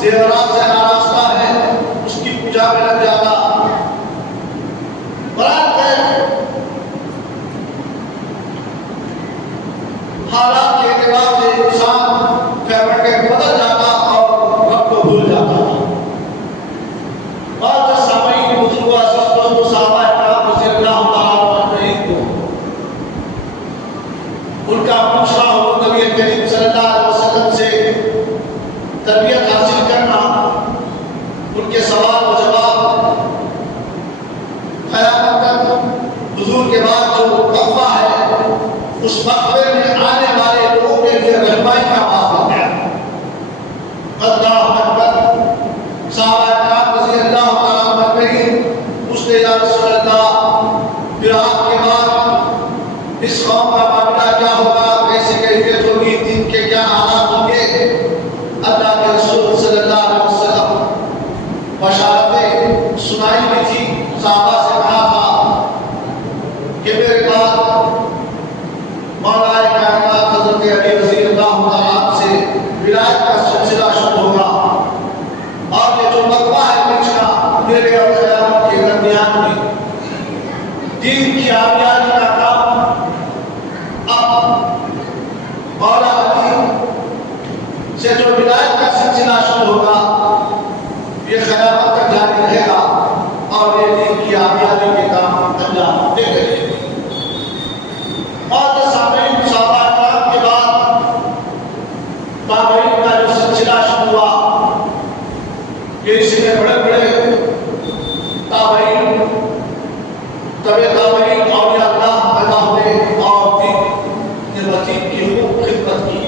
जेवरात से नारास्ता है, उसकी पूजा में लग जाना, हालात के एतबार से इंसान फेवरेट के बदल जाता और रब को भूल जाता। और जो सामयिक बुजुर्ग तो साहबा इकराम रज़ियल्लाहु ताला अन्हुम को उनका पूछना हो नबी करीम सल्लल्लाहु अलैहि वसल्लम से तरबियत हासिल करना, उनके सवाल और जवाब क़यामत तक हुजूर के बाद जो वक़्फ़ा है, उस वक़्फ़े में आने वाले लोगों के लिए रहनुमाई का वाक़ा है। अल्लाहु अकबर। सहाबा इकराम रज़ियल्लाहु ताला अन्हुम पूछते या रसूल अल्लाह, फिर आपके बाद इस कौम का मामला क्या होगा, कैसी कैफियत होगी, दिन के क्या हालात होंगे? अल्लाह के रसूल सल्लल्लाहु अलैहि वसल्लम बशारतें सुनाई भी थी। सहाबा से कहा था कि मेरे बाद मौलाए कायनात हज़रत अली रज़ियल्लाहु ताला से विलायत का सिलसिला शुरू होगा और ये जो वक़्फ़ा है बीच का, मेरे और क़यामत के दरमियान में दीन की आबियारी का काम अब मौला अली से जो विलायत का सिलसिला शुरू होगा, ये क़यामत तक जारी रहेगा और ये दीन की आबियारी के काम अंजाम देते रहेंगे। और सामने सहाबा इकराम के बाद ताबईन का जो सिलसिला शुरू हुआ, ये इसमें बड़े बड़े ताबईन, तबे ताबईन औलिया अल्लाह पैदा हुए और दीन निर्वती की खिदमत की।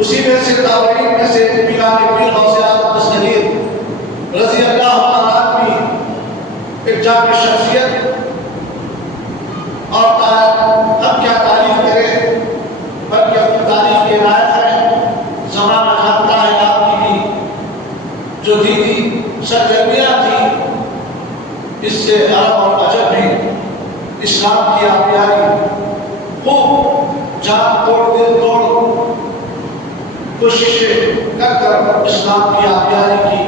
उसी में से ताबईन में से पीराने पीर गौसे आज़म दस्तगीर रज़ियल्लाहु ताला अन्हु एक जामिल शख्सियत, और हम क्या तारीफ करें, बल्कि अपनी तारीफ के लायक है। ज़माना जानता है आपकी भी जो दीनी सरगर्मियाँ थी, इससे अरब और अजब भी इस्लाम की आबियारी खूब जान तोड़ दिल तोड़ कोशिशें कर कर इस्लाम की आबियारी की।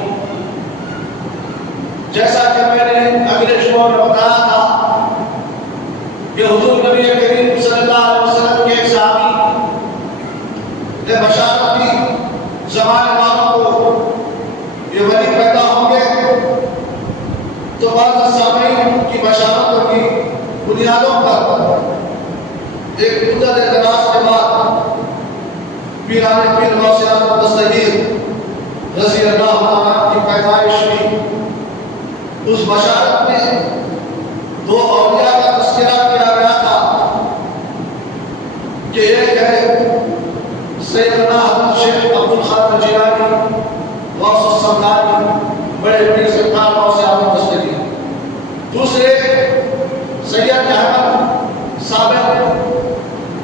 जैसा कि मैंने अगले शुरू में बताया था कि हुजूर नबी करीम सल्लल्लाहु अलैहि वसल्लम के एक सहाबी ने बशारत दी ज़माने वालों को ये वली पैदा होंगे, तो बाद सामईन की बशारतों की बुनियादों पर एक मुद्दत दराज के बाद पीराने पीर गौसे आज़म दस्तगीर रज़ियल्लाहु ताला की पैदाइश हुई। उस बशारत में दो औलिया का तज़किरा किया गया था कि एक है सैयदना हज़रत शेख अब्दुल क़ादिर जिलानी गौस समदानी, बड़े पीर सरकार गौसे आज़म दस्तगीर। दूसरे सैयद अहमद साबिर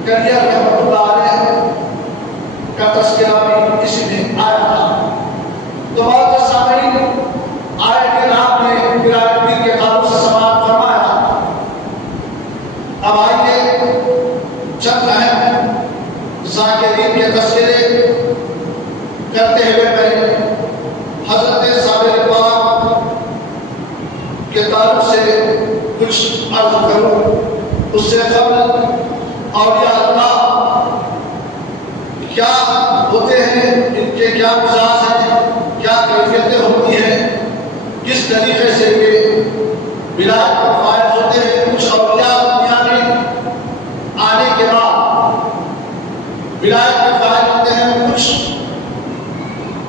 करियर रहमतुल्लाह अलैह का तज़किरा भी इसी में आया था। तो बाद सामईन आए के नाम में पीराने पीर के ताल्लुक से समाअत फरमाया। अब आइए चंद अहम ज़ाकिरीन के तज़किरे करते हुए मैं हज़रत साबिर पाक के ताल्लुक से कुछ अर्ज़ करूँ। उससे क़ब्ल औलिया अल्लाह क्या होते हैं, इनके क्या मिजाज हैं, क्या कैफियतें होती हैं, किस तरीके से ये विलायत पर फायज होते हैं। कुछ औलिया दुनिया में आने के बाद विलायत पर फायज होते हैं, कुछ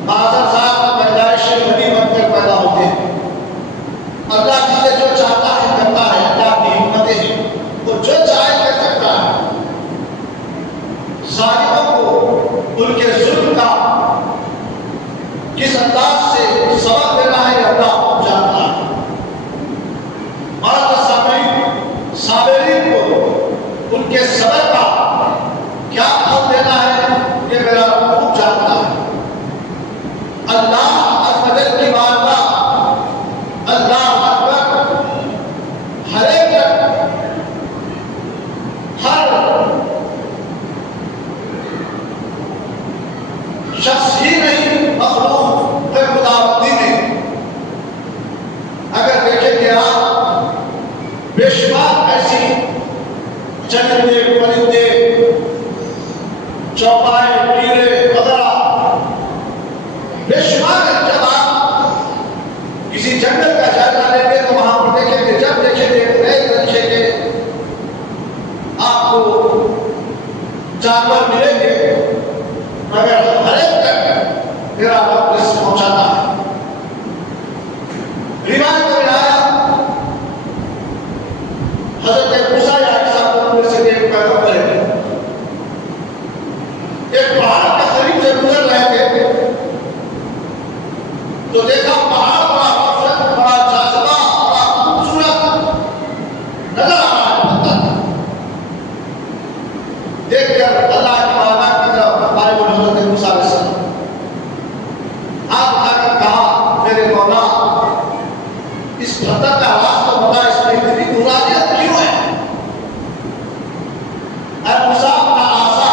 बाज़र साहब पैदाइश वली बनकर पैदा होते हैं। अल्लाह जिसे जो चाहता है करता है, अल्लाह की हिम्मतें हैं, वो जो चाहे कर सकता है। जालिमों को उनके जुल्म का चरिंदे परिंदे चौपाए कीड़े वगैरह बेशुमार है। जब आप किसी जंगल का जायजा लेंगे तो वहां पर देखेंगे, जब देखेंगे नए तरीके के आपको जानवर मिलेंगे, मगर हर एक तक मेरा वक्त पहुंचाता है। रिवाज में आया हजरत मूसा से एक पैगंबर है, एक पहाड़ के करीब से गुजर रहे थे तो देखा पहाड़ बड़ा खूबसूरत, बड़ा जाज़िबा, बड़ा खूबसूरत नजर आ रहा है। देखकर अल्लाह की बारगाह की तरफ हमारे हजरत मूसा अलैहिस्सलाम हाथ उठाकर कहा, मेरे मौला इस पत्थर का रास्ता बता, इसमें इतनी बुराइयां क्यों है? मूसा अपना आसा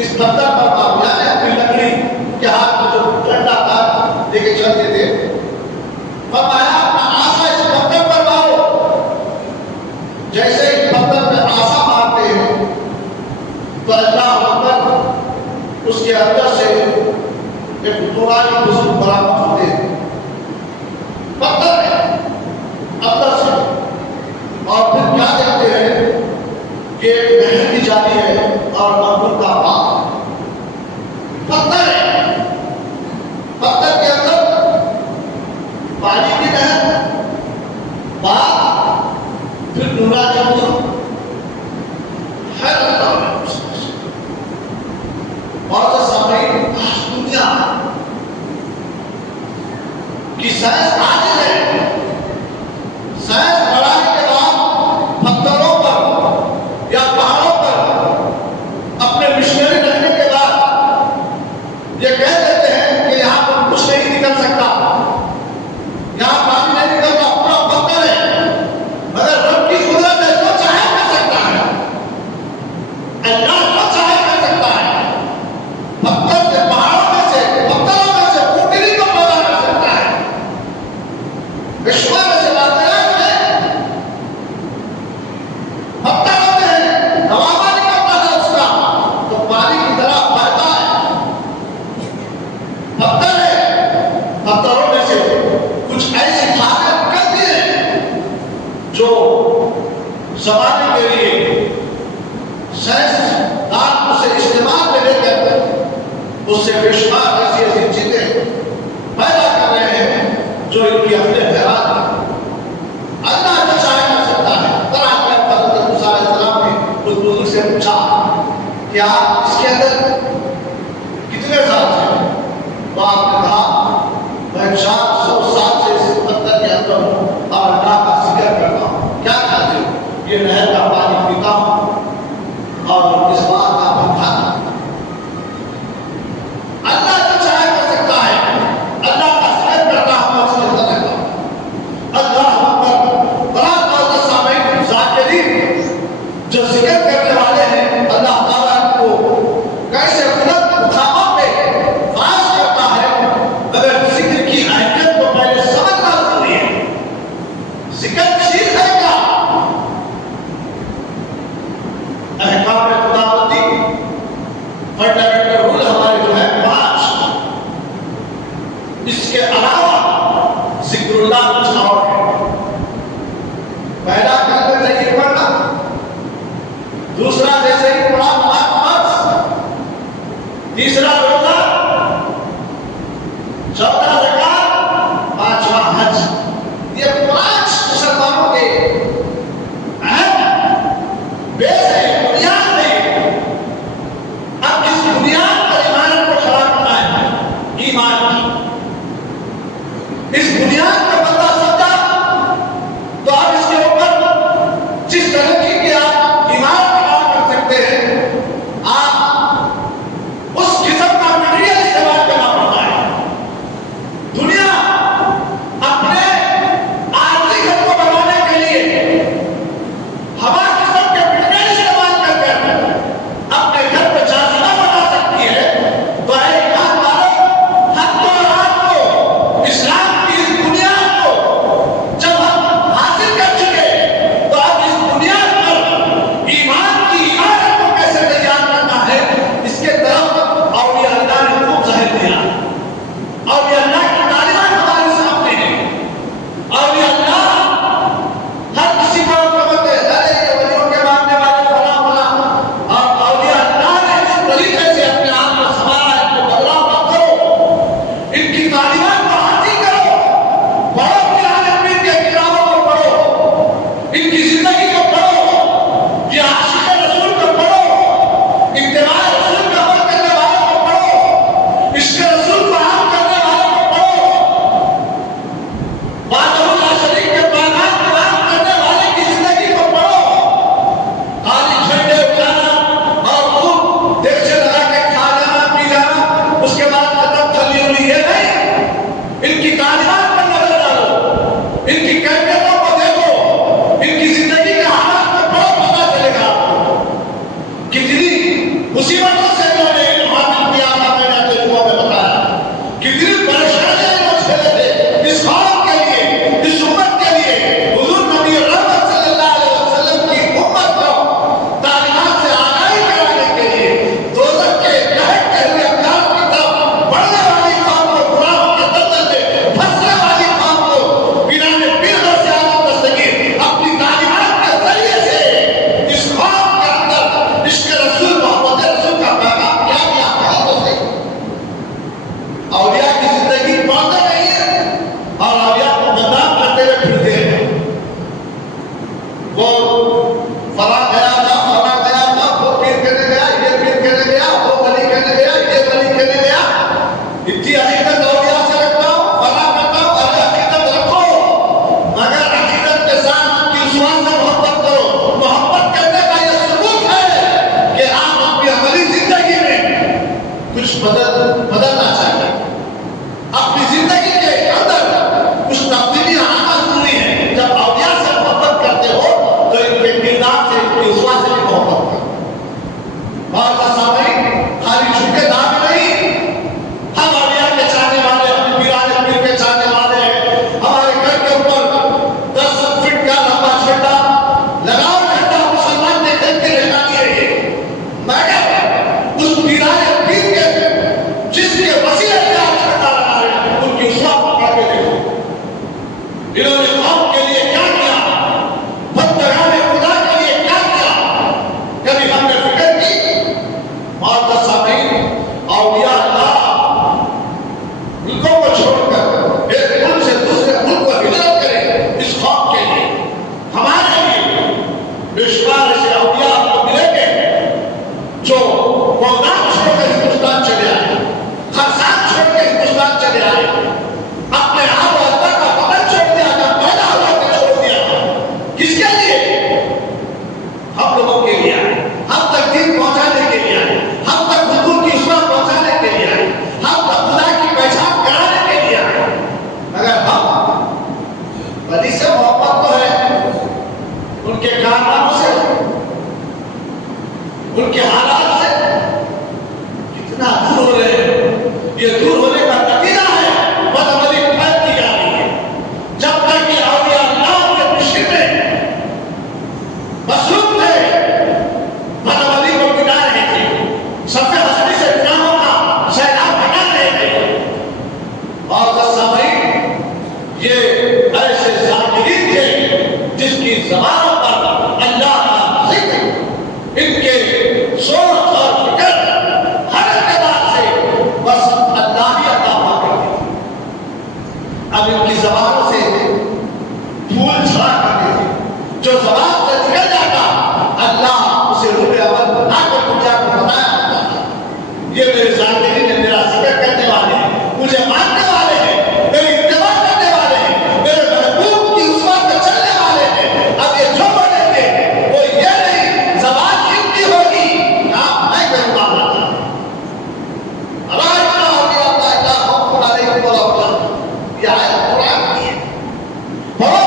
इस पत्थर पर मारा, यानी अपनी लकड़ी के हाथ में जो डंडा था लेके चलते थे, फरमाया अपना आसा इस पत्थर पर मारो। जैसे ही पत्थर में आसा मारते हैं तो अल्लाह अकबर उसके अंदर से एक पुरानी बुजुर्ग बरामद होते हैं, पत्थर है अंदर से, और फिर क्या देखते हैं कि एक नहर की जाती है और अंगूर का बाग। पत्थर है, पत्थर के अंदर पानी की नहर, बाग, फिर नूरानी बुजुर्ग है। बहुत सामने दुनिया की साइंस आगे है, साइंस बढ़ाने के बाद पत्थरों पर या पहाड़ों पर अपने मिशनरी रखने के बाद ये कह देते हैं कि यहाँ पर कुछ नहीं निकल सकता, यहाँ पानी नहीं निकलता, पूरा पत्थर है, मगर रब की कुदरत है, जो चाहे कर सकता है, अल्लाह जो चाहे कर सकता है। पत्थर से, पहाड़ों में से, पत्थरों में से ऊँटनी को पैदा कर सकता है, विश्व में से लाते हैं, पत्थर होते हैं, हवा निकलता है उसका तो पानी की तरह बहता है। पत्थर है, पत्थरों में से कुछ ऐसी खामियां निकलती है जो जमाने के लिए साइंसदान उसे इस्तेमाल में लेकर उससे बेशुमार ऐसी ऐसी चीजें पैदा कर रहे हैं जो इनकी अपने हैरान है। अल्लाह जो चाहे कर सकता है। तरह के हज़रत मूसा अलैहिस्सलाम ने उस बुजुर्ग से पूछा कि आप इसके अंदर कितने साल से? तो आपने कहा मैं 400 साल से इस पत्थर के अंदर हूँ और अल्लाह का जिक्र करता हूँ। क्या खाते हो? ये नहर का पानी पीता हूँ और इस बात का खाता हूँ। अल्लाह जो चाहे कर सकता है, अल्लाह का जिक्र करता हूँ और उसके अंदर रहता हूँ। अल्लाह अकबर, बड़ा बहुत सामने ज़ाकिरीन जो जिक्र करने वाले हैं, अल्लाह ताला को कैसे बुलंद मुकाम पे फाज करता है, मगर जिक्र की अहमियत को पहले समझना जरूरी है। जिक्र चीज है क्या? अहकाम खुदावंदी फंडामेंटल रूल हमारे जो है 5, इसके अलावा जिक्रुल्लाह कुछ और है। पहला कलमा चाहिए पढ़ना, दूसरा जैसे ही पढ़ा नमाज, तीसरा रोजा, चौथा ज़कात, पांचवा हज। ये 5 मुसलमानों के अहम बेस है, बुनियाद है। अब इस बुनियाद पर ईमान को खड़ा करना है, ईमान की इस बुनियाद पर बंदा समझा तो आप इसके ऊपर जिस तरह की आप ईमान पैदा कर सकते हैं, आप उस किस्म का मटेरियल इस्तेमाल करना पड़ता है। बदलना चाहिए। अपनी जिंदगी के अंदर कुछ तब्दीलियां आना जरूरी है। जब औलिया से मोहब्बत करते हो तो इनके किरदार से, इनके उस्वा से भी मोहब्बत करो। और खाली झुके दाम नहीं, हम औलिया के चाहने वाले, हम पीराने पीर के चाहने वाले हैं। हमारे घर के ऊपर 10 फीट का लंबा झंडा लगाओ, झंडा मुसलमान ने खरीद के निशानी है ये। मगर उस पीराने पीर के जिसके वसीले से आप झंडा लगा रहे हैं, उनकी उस्वा पकड़ के देखो, इन्होंने कौम के लिए क्या किया, बंदगाने खुदा के लिए क्या किया, कभी हमने फिक्र की? और औलिया अल्लाह मुल्कों को छोड़कर एक मुल्क से दूसरे मुल्क को हिजरत करें इस कौम के लिए, हमारे लिए। बेशुमार ऐसे औलिया आपको मिलेंगे जो बगदाद छोड़कर हिंदुस्तान चले आए, खरसान छोड़कर हिंदुस्तान चले आए, अपने आप और अल्लाह का पकड़ छोड़ दिया, जब पैदा हुआ तो छोड़ दिया। किसके लिए? हम लोगों के लिए आए, हम तक दीन पहुंचाने के लिए आए, हम तक हुजूर की उस्वा पहुंचाने के लिए आए, हम तक खुदा की पहचान कराने के लिए आए। अगर हम वली से मोहब्बत तो है, उनके कारनामों से, उनके हालात से कितना दूर हो रहे हैं, ये दूर होने का नतीजा है बदअमली फैलती जा रही है। जब तक ये औलिया अल्लाह के मुश्किल में मसरूफ थे, बदअमली को मिटा रहे थे, सफ़े हस्ती से गुनाहों का सैलाब हटा रहे थे। और ये ऐसे ज़ाकिरीन थे जिसकी ज़बानों पर अल्लाह का जिक्र, इनके सोच और फिक्र हर एतबार से बस अल्लाह ही अता हुआ करते थे। अब इनकी ज़बानों से फूल झड़ा करते थे, जो ज़बान से निकल जाता अल्लाह उसे रूह अमल बनाकर दुनिया को बताया होता है। ये मेरे ज़ाकिरीन है, मेरा जिक्र करने वाले हैं, मुझे मानने वाले हैं, मेरी इत्तिबा करने वाले हैं, मेरे महबूब की उस्वा पे चलने वाले हैं। अब ये जो बोलेंगे वो ये नहीं ज़बान इनकी होगी, काम मैं करूँगा। ये आयत कुरान की है, कुरान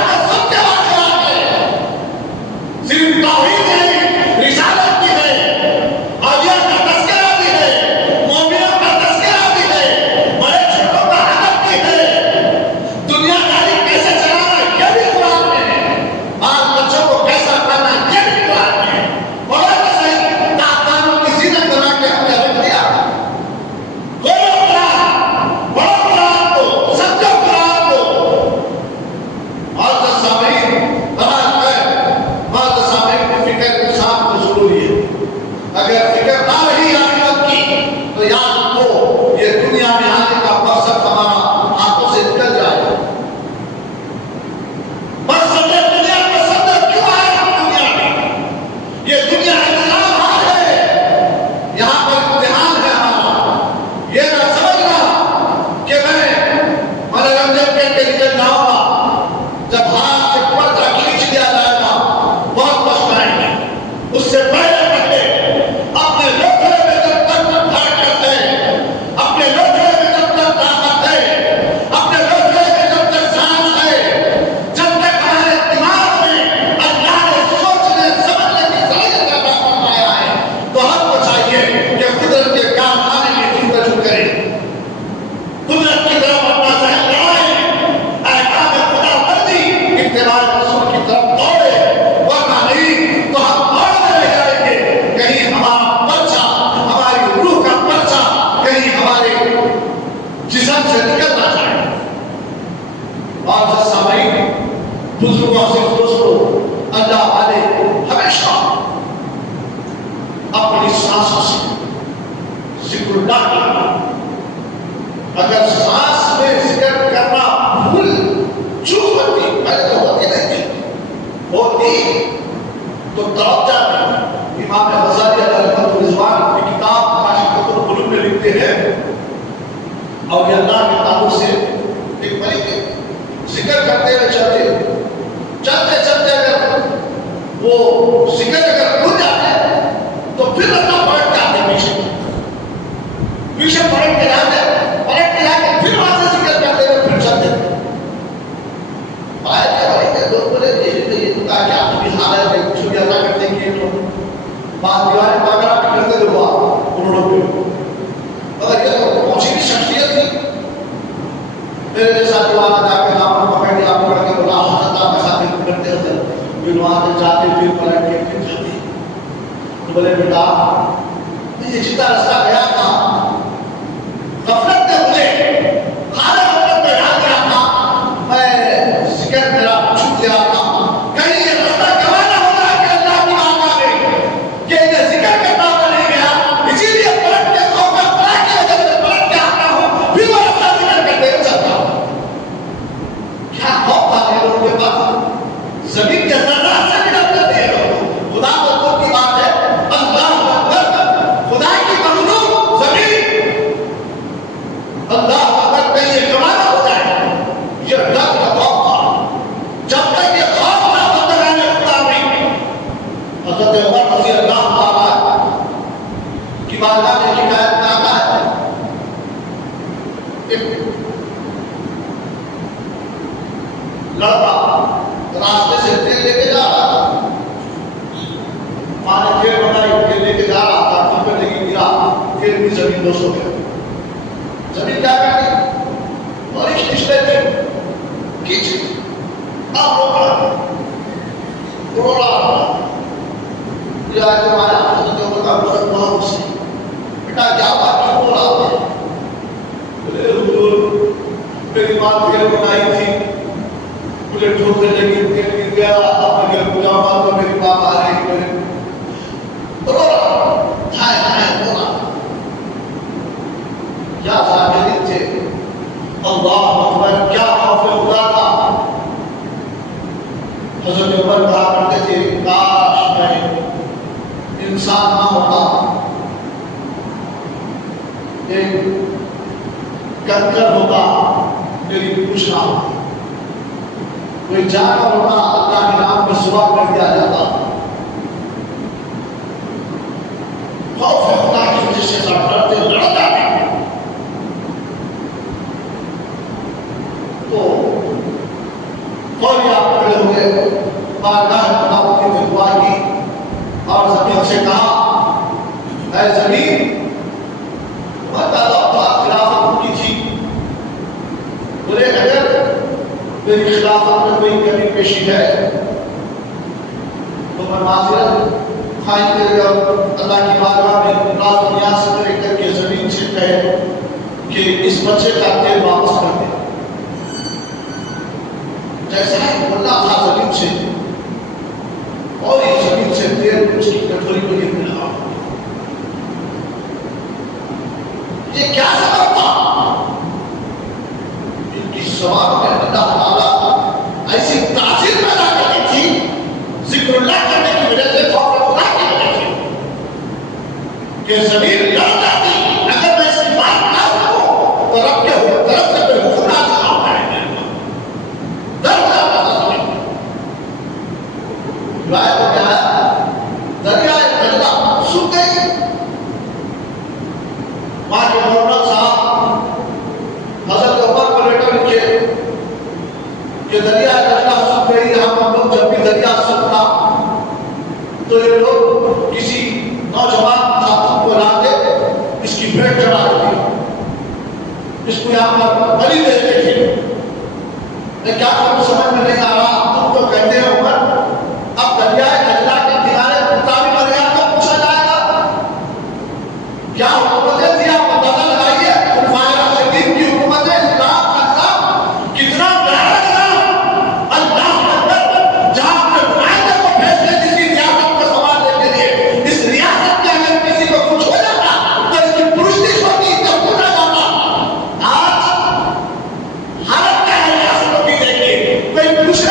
का सबसे बड़ा है, सिर्फ तौहीद है, रिसालत की है, औलिया का तज़किरा भी है, मोमिनों का तज़किरा भी है, बड़े छोटों का अदब भी है, दुनियादारी कैसे चलाना ये भी कुरान में है, बाल बच्चों को कैसा करना ये भी कुरान में है। बड़ा तो सही दास्तानों की ज़ीनत बना के हमने रख दिया। अगर फिक्र ना रही आखिरत की तो याद रखो ये दुनिया में आने का मकसद हमारा हाथों से निकल जाएगा। मकसद दुनिया पसंद क्यों आए हम दुनिया में? ये दुनिया इंतजाम हाल है, यहाँ पर इम्तिहान है हमारा। ये ना समझना कि मैं मनोरंजन करके निकल जाऊंगा, जब हाथ से पर्दा खींच लिया जाएगा बहुत पछताएंगे। उससे पहले अपने लोथड़े में जब तक ताकत है, अपने लोथड़े में जब तक ताकत है, अपने लोथड़े में जब तक सांस है, जब तक हमारे दिमाग में अल्लाह ने सोचने समझने की सलाहियत पैदा फरमाया है, तो हमको चाहिए कि कुदरत के कारखाने में जुस्तजू करें, कुदरत की तरफ अपना ज़हन लगाएं, अहकाम खुदाबंदी इत्तिबा रसूल की तरफ दौड़े, वरना नहीं तो हम दौड़ते रह जाएंगे। कहीं हमारा पर्चा, हमारी रूह का पर्चा कहीं हमारे जिस्म से निकल ना जाए। और जब सामईन बुजुर्गों से दोस्तों, अल्लाह वाले हमेशा अपनी सांसों से जिक्रुल्लाह करना। अगर सांस में जिक्र करना भूल चूक होती, पहले तो होती नहीं थी, होती तो तरफ जाती। इमाम गज़ाली अलैहि रिज़वान की किताब काशिफ़ुल क़ुलूब में लिखते हैं, और ये अल्लाह के ताल्लुक से एक मलिक जिक्र करते हुए चलते चलते अगर वो जिक्र अगर भूल जाते तो फिर अल्लाह पलट जाते पीछे। पीछे पलट के जाते फिर वहां से जिक्र करते हुए फिर चलते आए थे भाई के लोग बोले ये तो क्या अभी हालत है कुछ भी अल्लाह करते कि तो बात दीवारें पागल करते हुआ उन्होंने मगर ये तो पहुंची भी शख्सियत थी मेरे जैसा दीवाना जाके आपको पकड़ के आप पकड़ के बोला हजरत आपके साथ करते होते फिर वहां से जाते फिर पलट के फिर जाते तो बोले बेटा ये जितना रास्ता गया था गफलत ने मुझे हालत में डाल दिया था मैं जिक्र मेरा छूट गया था कहीं ये रास्ता गवाना होता है कि अल्लाह की बात में कि ये जिक्र करना नहीं गया इसीलिए पलट के खौफ में पलट के वजह से पलट के आता हूँ फिर वो रास्ता जिक्र करते हुए चलता हूँ क्या खौफ था ये लोगों के पास जमीन के जर्रा से भी डरते थे लोग खुदा को की बात है अल्लाह अकबर खुदा की मखलूक जमीन अल्लाह अगर कहीं ये कमाना हो जाए ये डर का खौफ था जब तक ये खौफ ना होता है खुदा नहीं हजरत उमर रज़ी अल्लाह ताला की बारगाह में शिकायत में आता है एक लड़का रास्ते से तेल लेके जा रहा था माने फिर बनाई तेल लेके जा रहा था तो फिर लेके गिरा फिर भी जमीन दोष हो गया जमीन क्या करती और इस रिश्ते में किच आप रोड़ा ये तुम्हारे हाथ में तो बहुत से बेटा क्या बात क्यों हो रहा है बोले हुजूर मेरी बात फिर बनाई थी मुझे ठोक से लेके तेल गिर गया अब मैं पूजा मार तो मेरी बात आ रही मेरे रोड़ा हाय हाय रोड़ा क्या जाहिर थे अल्लाह अकबर क्या खौफ खुदा था हजरत उमर कहा करते थे काश मैं इंसान ना होता एक कंकर होता मेरी पूछ ना होती कोई जानवर होता अल्लाह के नाम पर सुबह कर दिया जाता खौफ खुदा की वजह से सब डरते लड़ जाते तो फौरी आप खड़े हो गए बारगाह खुदा की दुआ की और जमीन से कहा ऐ जमीन खिलाफत की थी बोले अगर मेरी खिलाफत में कोई कमी पेशी है तो मैं माजरत खाई के अल्लाह की बारगाह में राज दुनिया से करे करके जमीन से कहे कि इस बच्चे का तेल वापस कर दे जैसा बोला था जमीन से और इस जमीन से तेल उसकी कटोरी में गिरने लगा ये क्या सबब था इनकी सवाल में अल्लाह ताला ऐसी तासीर पैदा करती थी जिक्रुल्लाह करने की वजह से खौफ खुदा की वजह से कि जमीन लड़ जाती अगर मैं इसकी बात ना करूं तो रब के तरफ से कोई हुक्म ना चलाओ डर जाता था रिवायत में आया दरियाए नजदा सूख गई वहां के गवर्नर साहब हजरत उमर को लेटर लिखे कि दरिया नजदा सूख गई हम लोग जब भी दरिया सूखता तो ये लोग किसी नौजवान खातून को लाते इसकी भेंट चढ़ा देते इसको यहाँ पर बलि देते थे मैं क्या करूं समझ में नहीं आ रहा तुम तो कहते हो उमर अब दरियाए नजदा के किनारे कुत्ता भी मर गया तो पूछा जाएगा क्या हुकूमतें थी आप अंदाजा लगाइए कुफार शदीद की हुकूमतें इस्लाम का इस्लाम कितना प्यारा इस्लाम अल्लाह अकबर जहां अपने फायदे को फैसले किसी रियासत का सवाल लेके लिए इस रियासत में अगर किसी को कुछ हो जाता तो इसकी पुरुषी होती तो पूरा जाता आज हालत क्या है रियासतों की देखिए कोई पूछ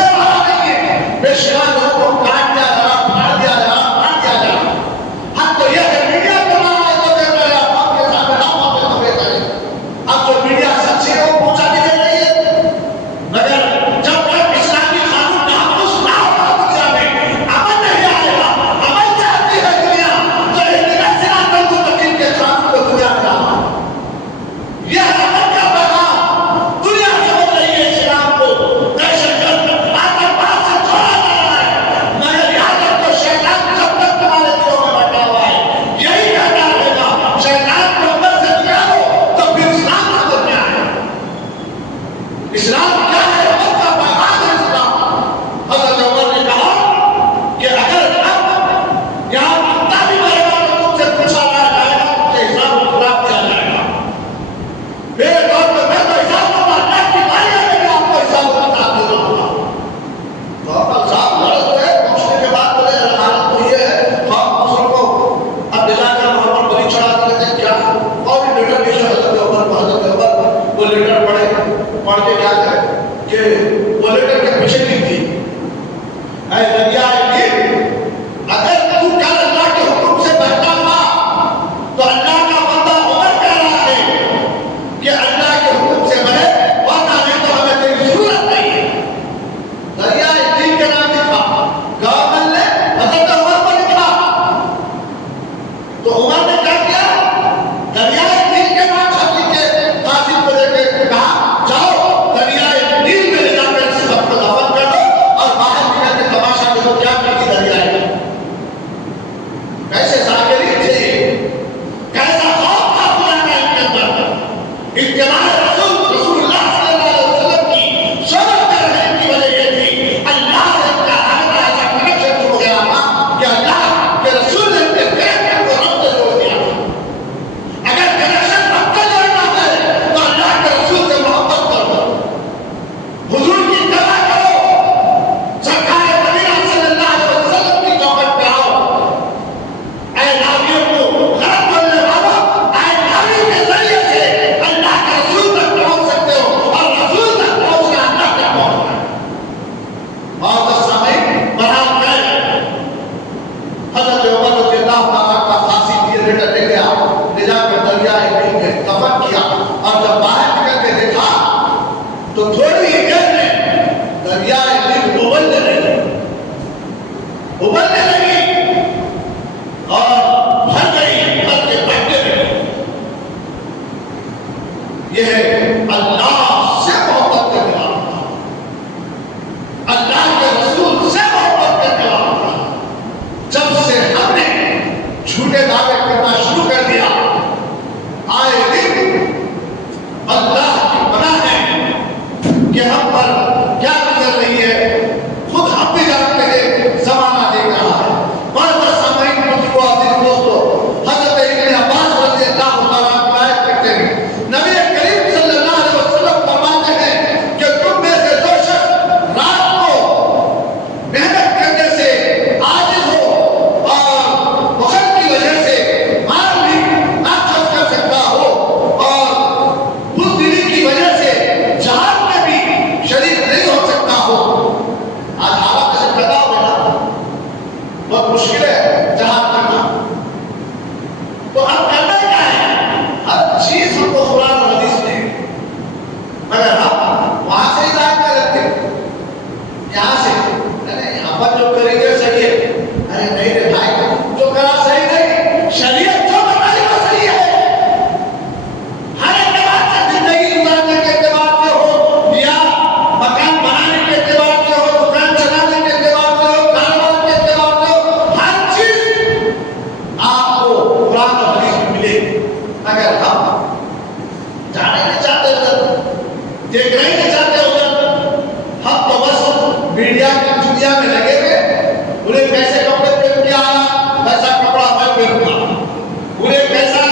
पढ़ के क्या करे कि वो लेकर के पीछे गिरती है दरिया अगर तू कल अल्लाह के हुक्म से बचता हुआ तो अल्लाह का बंदा उमर कह रहा है कि अल्लाह के हुक्म से बने वरना नहीं तो हमें तेरी जरूरत नहीं है। दरिया दिन के नाम लिखा गवर्नमेंट ने हजरत उमर पर लिखा तो उमर ने क्या किया दरिया दिन के नाम छत लिखे कासिम को लेकर कहा जाओ दरिया नील में ले जाकर सबको दफन कर दो और बाहर निकल के तमाशा देखो क्या करती दरिया कैसे जागरी थे कैसा खौफ था पुराना इनके अंदर इत्तिबा रसूलुल्लाह सल्लल्लाहु अलैहि वसल्लम की शर्त करने की वजह ये थी अल्लाह ने इनका ऐसा कनेक्शन हो गया था कि अल्लाह के रसूल ने इनके कनेक्शन को रब से जोड़ दिया। अगर कनेक्शन रब से जोड़ना है तो अल्लाह के रसूल से मोहब्बत करो हुजूर की इत्तिबा करो सरकार मदीना सल्लल्लाहु अलैहि वसल्लम की चौखट पे आओ। ऐ नावियों को गलत बोलने वालों ऐ नावी के जरिए से अल्लाह के रसूल तक पहुंच सकते हो और रसूल तक पहुंचना अल्लाह तक पहुंचना है। और तो समय बरात में हजरत उमर रज़ियल्लाहु ताला का फांसी दिए लेकर ले गया ले जाकर दरिया नील में दफन किया और जब बाहर निकल के देखा तो थोड़ी ही देर में दरिया नील उबलने लगी और भर गई भर के बहने लगी। यह है अल्लाह से मोहब्बत करने वाला अल्लाह के रसूल से मोहब्बत करने वाला। जब से हमने झूठे दावे करना शुरू कर दिया आए दिन अल्लाह की पनाह है कि हम पर क्या गुजर रही है खुद हम भी जानते हैं जमाना देख रहा है। सामयिक बुजुर्गों अजीज दोस्तों हजरत इब्न अब्बास रज़ियल्लाहु ताला अन्हु रिवायत करते हैं नबी करीम सल्लल्लाहु अलैहि वसल्लम फरमाते हैं कि तुम में से जो शख्स रात को मेहनत करने से आजिज हो और वक्त की वजह से माल भी ना खर्च कर सकता हो और बुज़दिली की वजह से जहाद में भी शरीक नहीं हो सकता हो। आज हालात ऐसे पैदा हो गया बहुत मुश्किल है जहाद करना तो अब करना क्या है हर चीज हमको कुरान और हदीस में मगर हम वहां से हिदायत में रखते यहाँ से अरे अपन जो करेंगे सही है अरे नहीं रे भाई जो करा सही नहीं शरीयत जो बताई वो सही है। हर एतबार से जिंदगी गुजारने के एतबार से हो या मकान बनाने के एतबार से हो दुकान चलाने के एतबार से हो कारोबार के एतबार से हो हर चीज आपको कुरान और हदीस में मिलेगी। अगर हम जाने नहीं चाहते उधर देखना ही नहीं चाहते उधर हम तो बस मीडिया की दुनिया में लगे हुए उन्हें कैसे कपड़े पहन के आया वैसा कपड़ा मैं पहनूंगा उन्हें कैसा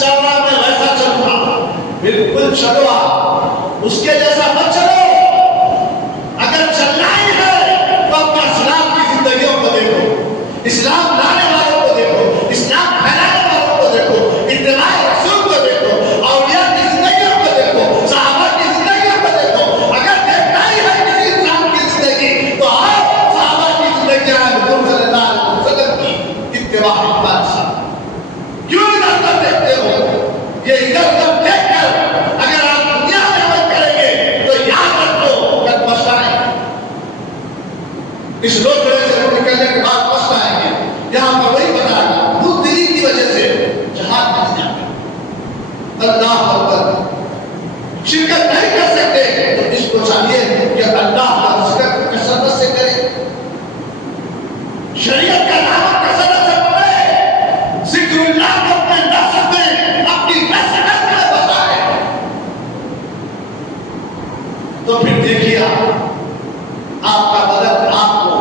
चल रहा मैं वैसा चलूंगा। बिल्कुल चलो आप उसके जैसा मत चलो। अगर चलना ही है तो अपना इस्लाम की जिंदगियों को देखो इस्लाम लाने वालों को देखो इस्लाम फैलाने वालों को देखो इत्तिबा रसूल को देखो औलिया की जिंदगियों को देखो सहाबा की जिंदगियों को देखो। अगर देखना ही है किसी इंसान की जिंदगी तो आओ सहाबा की जिंदगी हुजूर सल्लल्लाहु अलैहि वसल्लम की इत्तिबा बादशाह क्यों इधर उधर देखते हो। ये इधर उधर देखकर अगर आप दुनिया में अमल करेंगे तो याद रखो कल पछताएंगे। इस रोकड़े से निकलने के बाद पछताएंगे। यहाँ पर वही बताया बुज़दिली की वजह से जहाद नहीं जाते अल्लाह अकबर शिरकत नहीं कर सकते तो इसको चाहिए कि अल्लाह का जिक्र कसरत से करें शरीयत का नाम कसरत से पढ़े जिक्रुल्लाह को अपने नफ्स में अपनी नफ्स में बसाए। तो फिर देखिए आपका बदन आपको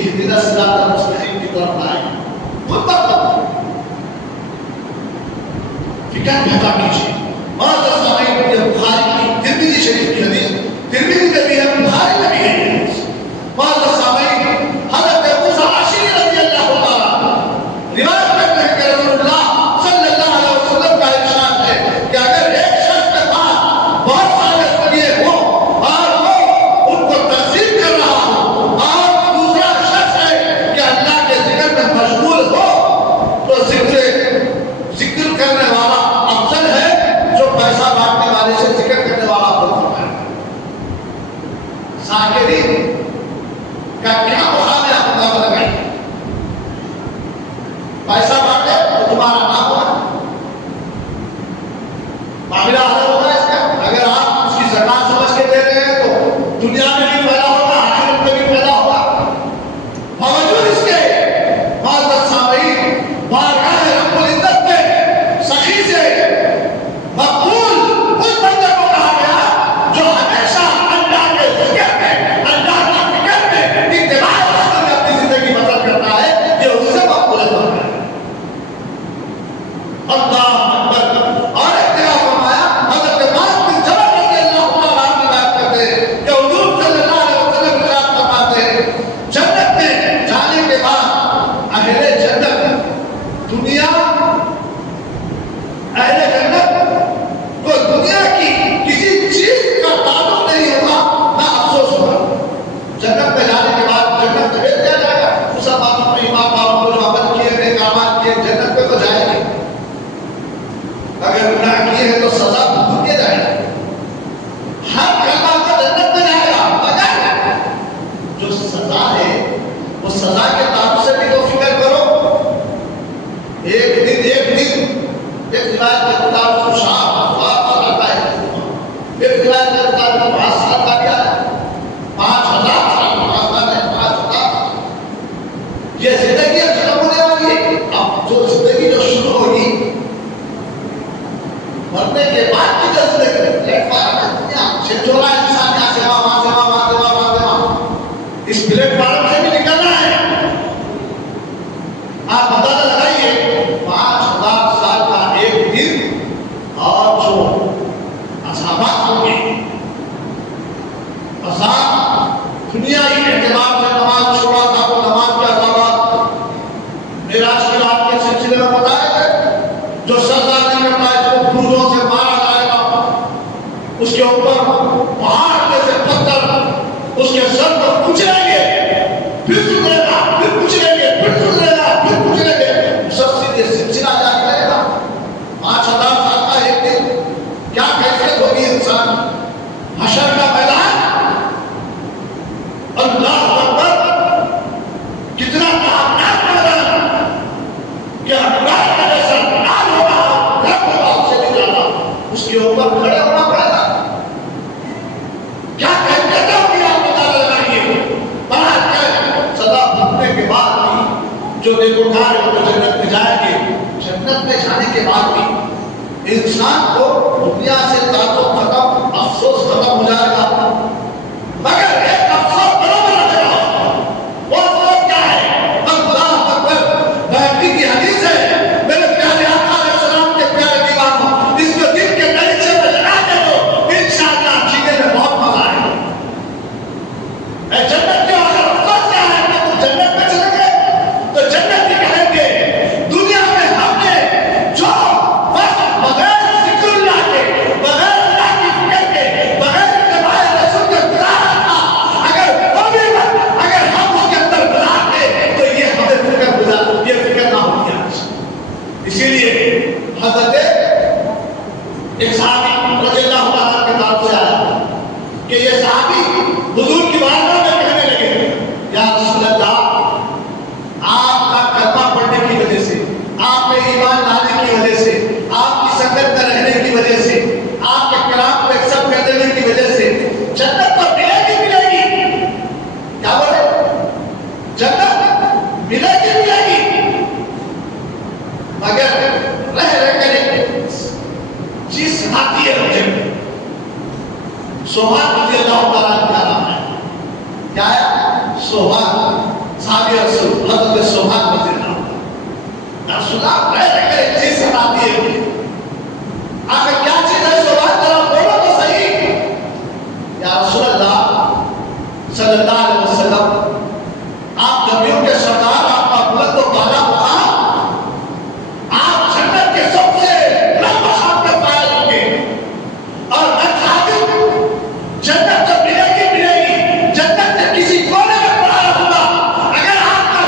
इहदिना सिरातल मुस्तकीम की तरफ लाए खुद पर फिक्र पैदा कीजिए। माज़ा सामईन ये बुखारी की तिरमिज़ी शरीफ की हदीस तिरमिज़ी में भी है बुखारी में भी है। माज़ा सामईन हज़रत मूसा अशरी रज़ियल्लाहु ताला रिवायत करते हैं कि रसूलुल्लाह सल्लल्लाहु अलैहि वसल्लम का इरशाद है कि अगर एक शख्स के पास बहुत सारे है जिंदगी, प्लेटफॉर्म है दुनिया, छिछोरा इंसान यहाँ से वहाँ, वहाँ से वहाँ, वहाँ से वहाँ, वहाँ से वहाँ। इस प्लेटफॉर्म से भी निकलना है। आप पता लगाइए 5000 साल का एक दिन और जो अज़ाबात होंगे, अज़ाब दुनियाई एतबार से नमाज छोड़ा था तो नमाज के अज़ाबात मेराज की रात के सिलसिले में बताया गया। जो सजदा नहीं करता इसको क्रूरों से मारा जाएगा, उसके ऊपर पहाड़ जैसे पत्थर उसके सर पर कुचलेंगे, फिर सुधरेगा, फिर कुचलेंगे, फिर सुधरेगा, फिर कुचलेंगे, मुसलसल ये सिलसिला जारी रहेगा। 5000 साल का एक दिन, क्या कैफियत होगी इंसान, हशर का मैदान, अल्लाह अकबर, कितना ताकत मैदान, क्या अल्लाह का जैसा नाम होगा, रब होगा उससे भी ज्यादा, उसके ऊपर खड़े होना पड़ेगा। क्या कहते होगी आप पता लगाइए। बात है सदा भुगतने के बाद भी जो देखो कार्य हो तो जन्नत में जाएंगे, जन्नत में जाने के बाद भी इंसान को दुनिया से ताल्लुक खत्म, अफसोस खत्म हो जाएगा, मगर एक अफसोस बराबर रहेगा। वो अफसोस क्या है? अल्लाह अकबर, बहकी की हदीस है, मेरे प्यारे आका अलैहिस्सलाम के प्यारे दीवानों, इसको दिल के गलीचे में लगा दे दो, इंशाअल्लाह जीने में बहुत मजा आएगा। जन्नत के अगर अफसोस क्या है कि तुम जन्नत में चले गए तो जन्नत ही कहेंगे दुनिया में हमने जो बस बगैर जिक्रुल्लाह के, बगैर अल्लाह की फिक्र के, बगैर इत्तिबाए रसूल के गुजारा था, अगर वो भी अगर हम उसके अंदर गुजारते तो ये हमें फिक्र गुजार, ये फिक्र ना होती आज। इसीलिए हजरत एक सहाबी रज़ियल्लाहु ताला के तरफ से आया कि ये सहाबी हुजूर की बारगाह में कहने लगे, या रसूल अल्लाह, आपका कलमा पढ़ने की वजह से, आप में ईमान लाने की वजह से, आपकी संगत में रहने की वजह से, आपके कलाम को एक्सेप्ट कर लेने की वजह से जन्नत तो मिलेगी मिलेगी। क्या बोले? जन्नत मिलेगी मिलेगी, मगर रह कर एक चीज सुनाती है मुझे। सोहान रज़ियल्लाहु ताला का नाम है, क्या है? सोहान, साहबी रसूल हज़रत सोहान रज़ियल्लाहु ताला। रसूलुल्लाह रह कर एक चीज सुनाती है मुझे। आखिर क्या चीज है सोहान, जरा बोलो तो सही। या रसूलुल्लाह सल्लल्लाहु अलैहि वसल्लम, आप नबियों के सरदार, आपका बुलंद व बाला मुकाम, आप जन्नत के सबसे बुलंद मकाम पे पाए जाओगे, और जन्नत तो मिलेगी मिलेगी, जन्नत के किसी कोने में पड़ा रहूंगा, अगर आपका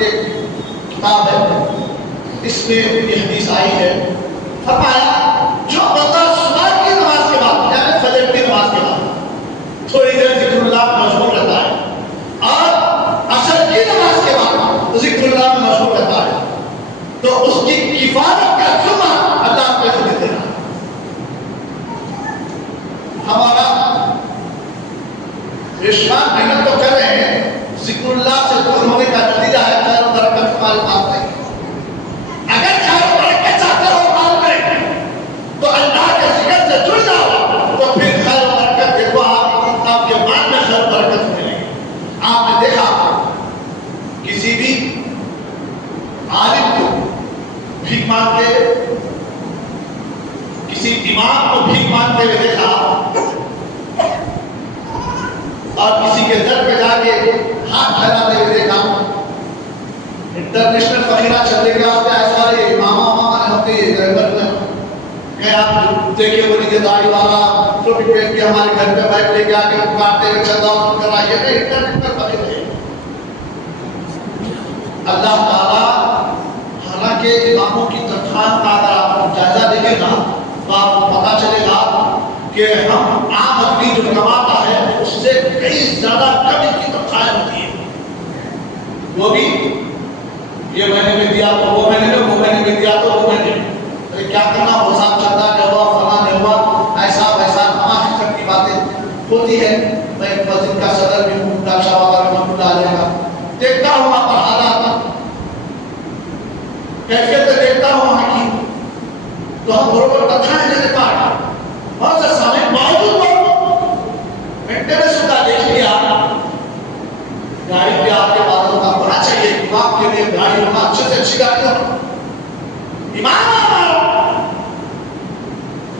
के किताब है, इसमें ये हदीस आई है, फरमाया जो बंदा सुबह की नमाज के बाद यानी फजर की नमाज के बाद थोड़ी देर जिक्रुल्लाह में मशगूल रहता है और असर की नमाज के बाद जिक्रुल्लाह में मशगूल रहता है, तो उसकी किफायत का जुम्मा अल्लाह पे खुद दे रहा है। हमारा विश्वास मेहनत तो कर रहे हैं, जिक्रुल्लाह से दूर होने का नतीजा है खैर और बरकत हमारे पास नहीं। अगर खैर और बरकत चाहते हो हाल में तो अल्लाह के जिक्र से जुड़ जाओ, तो फिर खैर और बरकत देखो आपके मान में खैर बरकत मिलेगी। आपने देखा किसी भी आलिम को भीख मांगते, किसी इमाम को भीख मांगते हुए देखा और किसी के दर पे जाके हाथ फैलाते हुए देखा। इंटरनेशनल फकीरा चलने के वास्ते ऐसा मामा मामा होते हैं, आप देखिए वो नीचे दाढ़ी वाला टोपी पहन के हमारे घर पे बैठ लेके आके पुकारते हुए चंदा कराइए, इंटरनेशनल फकीर है। अल्लाह ताला हालांकि इमामों की तनख्वाह का अगर आप जायजा देंगे ना तो आपको पता चलेगा कि हम आम आदमी जो कमाता है उससे कई ज्यादा कम इनकी तनख्वाहें होती है। वो भी ये महीने में दिया तो वो महीने में, वो महीने में दिया तो वो महीने में, अरे क्या करना, वो साहब चंदा नहीं हुआ, फला नहीं हुआ, ऐसा वैसा तमाम किस्म की बातें होती है। मैं मस्जिद का सदर भी हूँ, देखता हूँ वहाँ पर हालात कैफियत देखता हूँ वहाँ की, तो हम बरोबर तनख्वाहें नहीं दे पा रहे। बहुत से सामने मौजूद घंटे में सुधा देख लिया, गाड़ी पे आपके बाद होना होना चाहिए, इमाम के लिए गाड़ी होना अच्छे से अच्छी गाड़ी हो। इमाम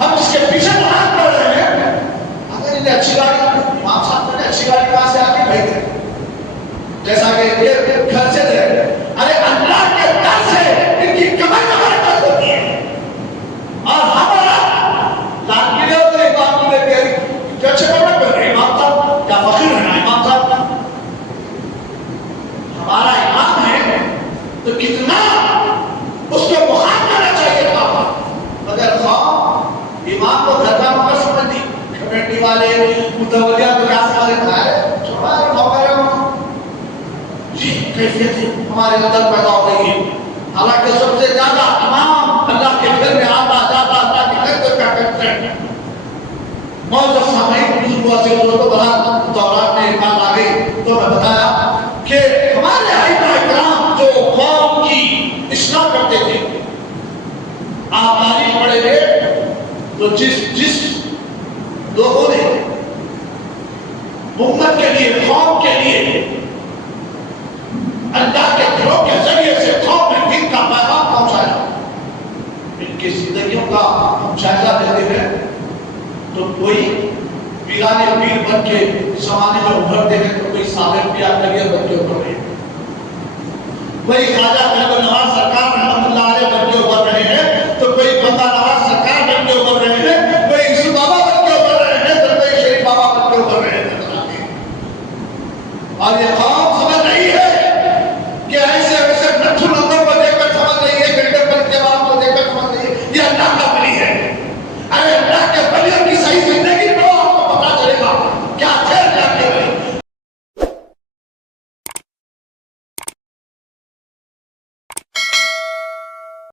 हम इसके पीछे नमाज पढ़ रहे हैं, अगर इन्हें अच्छी गाड़ी, इमाम साहब ने अच्छी गाड़ी कहाँ से आके भेज दे, जैसा कि ये घर से दे, अरे अल्लाह के दर से इनकी कमर में बरकत होती है। और हमारा लाल किले और इमाम को लेके क्या अच्छे कपड़े पहन रहे इमाम साहब, क्या फकीर है ना इमाम साहब। हमारा इमाम है तो कितना उसको मुखात करना चाहिए था, मगर इमाम को घर का मौका समझ दी, कमेटी वाले मुतवलिया तो क्या समझ रहा है, छोड़ा मौका कैफियत हमारे अंदर पैदा हो गई है। हालांकि सबसे ज्यादा इमाम अल्लाह के घर में आता जाता अल्लाह के घर को क्या करते हैं। मौजूद समय तो बड़ा दौरान में बात आ गई तो मैं बताया कि हमारे इमाम जो कौम की इस्लाह करते थे, आप तारीख पढ़ेंगे तो जिस लोगों ने उम्मत के लिए, कौम के लिए अल्लाह के घरों के जरिए से कौम में दिन का पैगाम पहुंचाया, इनकी जिंदगियों का हम जायजा लेते हैं तो कोई वीराने पीर बन के जमाने में उभरते हैं, तो कोई साबिर पिया करियर बन के उभर रहे हैं, कोई ख्वाजा नवाज सरकार